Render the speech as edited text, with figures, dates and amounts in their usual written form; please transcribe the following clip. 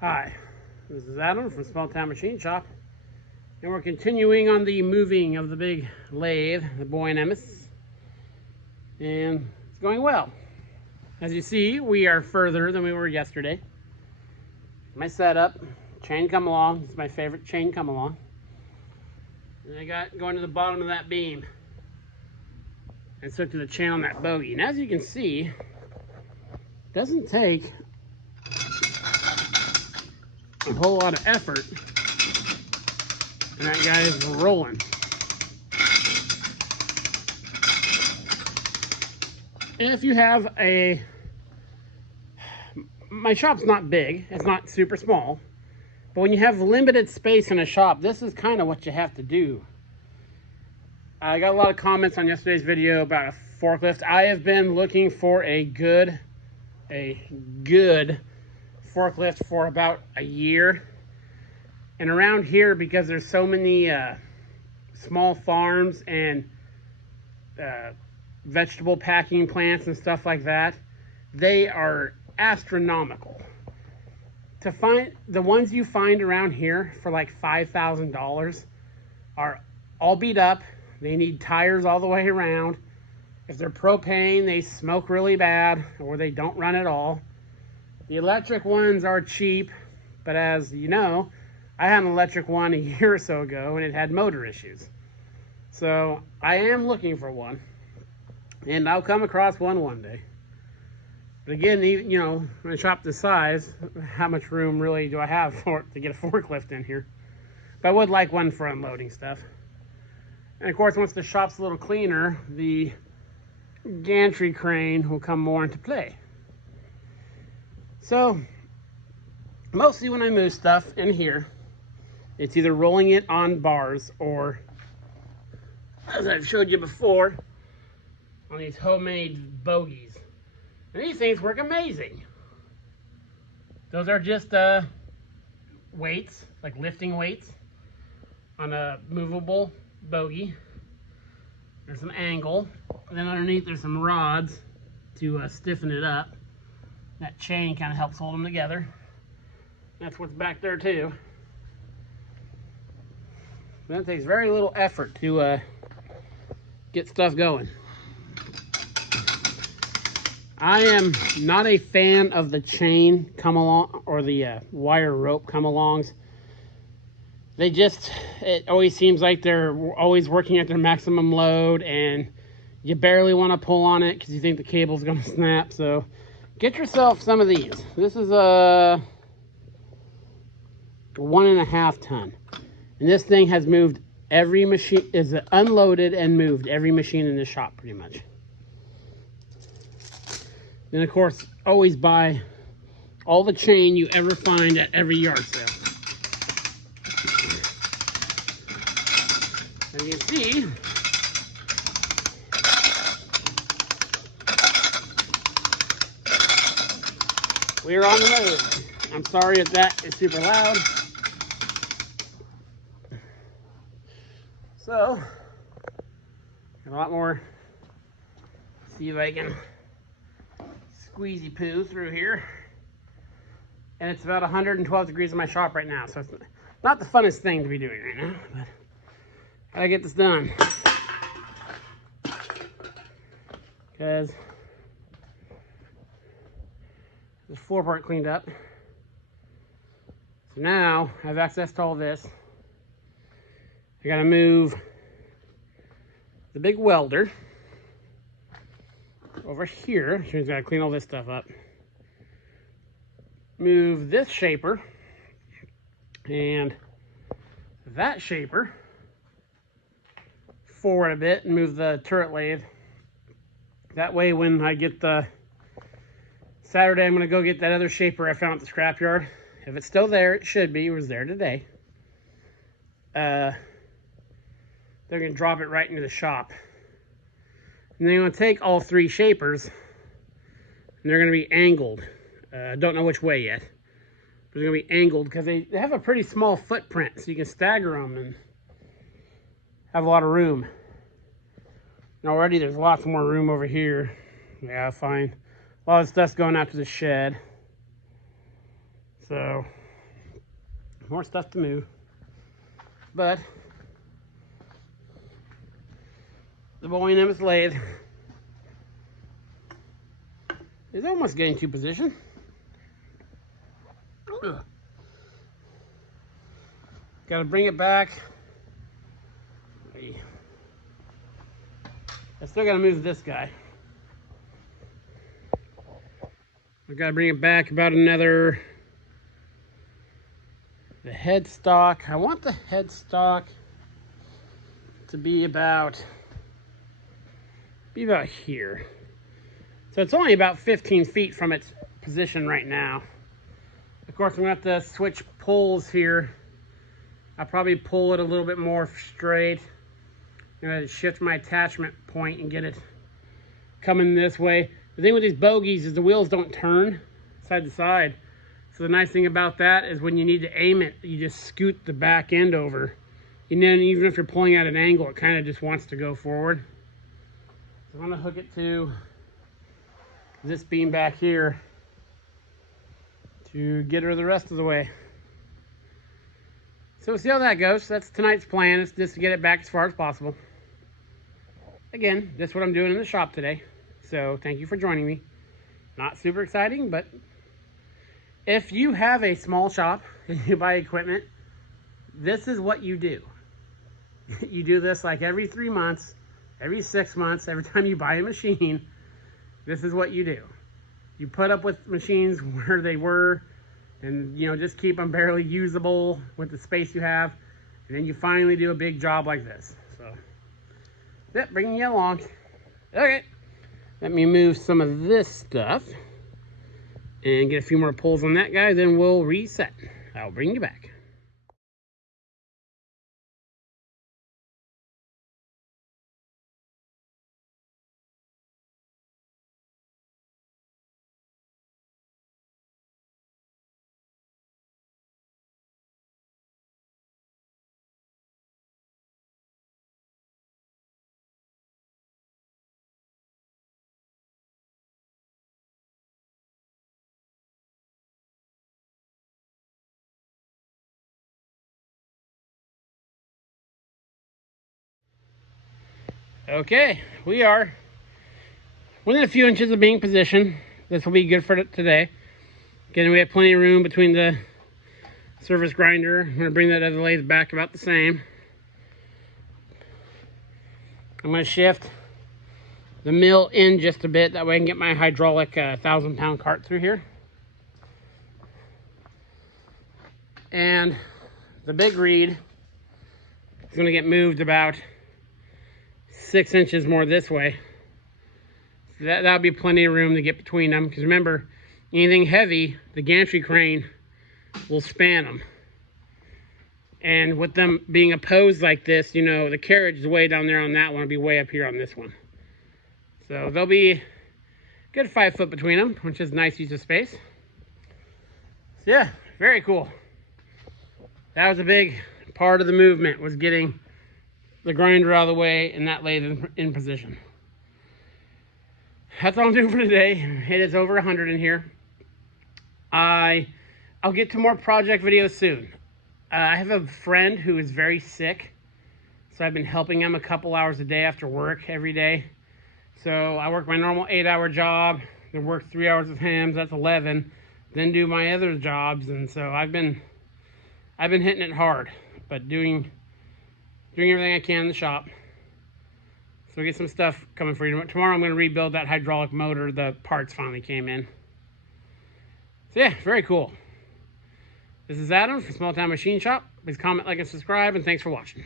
Hi, this is Adam from Small Town Machine Shop, and we're continuing on the moving of the big lathe, the boye and emmes, and it's going well. As you see, we are further than we were yesterday. My setup, chain come along, it's my favorite chain come along, and I got going to the bottom of that beam and stuck to the chain on that bogey. And as you can see, it doesn't take a whole lot of effort, and that guy is rolling. And if you have my shop's not big, it's not super small, but when you have limited space in a shop, this is kind of what you have to do. I got a lot of comments on yesterday's video about a forklift. I have been looking for a good forklift for about a year, and around here, because there's so many small farms and vegetable packing plants and stuff like that, they are astronomical. To find the ones you find around here for like $5,000 are all beat up. They need tires all the way around. If they're propane, they smoke really bad, or they don't run at all. The electric ones are cheap, but as you know, I had an electric one a year or so ago and it had motor issues. So I am looking for one, and I'll come across one day. But again, you know, when I shop this size, how much room really do I have to get a forklift in here? But I would like one for unloading stuff. And of course, once the shop's a little cleaner, the gantry crane will come more into play. So, mostly when I move stuff in here, it's either rolling it on bars or, as I've showed you before, on these homemade bogies. And these things work amazing. Those are just weights, like lifting weights, on a movable bogie. There's some angle, and then underneath there's some rods to stiffen it up. That chain kind of helps hold them together. That's what's back there too. That takes very little effort to get stuff going. I am not a fan of the chain come along or the wire rope come alongs. It always seems like they're always working at their maximum load, and you barely want to pull on it because you think the cable's going to snap. So get yourself some of these. This is a 1.5 ton. And this thing has moved every machine, is unloaded and moved every machine in the shop pretty much. Then of course, always buy all the chain you ever find at every yard sale. As you can see, we're on the move. I'm sorry if that is super loud. So, a lot more. See if I can squeezy poo through here. And it's about 112 degrees in my shop right now, so it's not the funnest thing to be doing right now, but I gotta get this done. Because the floor part cleaned up. So now I have access to all this. I gotta move the big welder over here. She's gotta clean all this stuff up. Move this shaper and that shaper forward a bit and move the turret lathe. That way when I get the Saturday, I'm gonna go get that other shaper I found at the scrapyard. If it's still there, it should be. It was there today. They're gonna drop it right into the shop. And they're gonna take all three shapers and they're gonna be angled. I don't know which way yet. But they're gonna be angled because they have a pretty small footprint, so you can stagger them and have a lot of room. And already there's lots more room over here. Yeah, fine. A lot of stuff's going out to the shed. So more stuff to move. But the boye and emmes lathe is almost getting to position. Got to bring it back. I still got to move this guy. I've got to bring it back about another. The headstock. I want the headstock to be about here. So it's only about 15 feet from its position right now. Of course, I'm going to have to switch pulls here. I'll probably pull it a little bit more straight. I'm going to shift my attachment point and get it coming this way. The thing with these bogies is the wheels don't turn side to side. So the nice thing about that is when you need to aim it, you just scoot the back end over. And then even if you're pulling at an angle, it kind of just wants to go forward. So I'm going to hook it to this beam back here to get her the rest of the way. So we'll see how that goes. That's tonight's plan, is just to get it back as far as possible. Again, that's what I'm doing in the shop today. So thank you for joining me. Not super exciting, but if you have a small shop and you buy equipment, this is what you do. You do this like every 3 months, every 6 months, every time you buy a machine. This is what you do. You put up with machines where they were, and just keep them barely usable with the space you have, and then you finally do a big job like this. So yeah, bringing you along. Okay, let me move some of this stuff and get a few more pulls on that guy, then we'll reset. I'll bring you back. Okay, we are within a few inches of being positioned. This will be good for today. Again, we have plenty of room between the surface grinder. I'm going to bring that other lathe back about the same. I'm going to shift the mill in just a bit. That way I can get my hydraulic 1,000-pound cart through here. And the big reed is going to get moved about 6 inches more this way. So that'll be plenty of room to get between them. Because remember, anything heavy, the gantry crane will span them. And with them being opposed like this, the carriage is way down there on that one. It'll be way up here on this one. So there'll be a good 5 foot between them, which is nice use of space. So yeah, very cool. That was a big part of the movement, was getting the grinder out of the way and that lathe in position. That's all I'm doing for today. It is over 100 in here. I'll get to more project videos soon. I have a friend who is very sick, so I've been helping him a couple hours a day after work every day. So I work my normal 8-hour job, then work 3 hours with him, so that's 11, then do my other jobs, and so I've been hitting it hard, but doing everything I can in the shop. So we'll get some stuff coming for you. Tomorrow I'm going to rebuild that hydraulic motor. The parts finally came in. So yeah, very cool. This is Adam from Small Town Machine Shop. Please comment, like, and subscribe, and thanks for watching.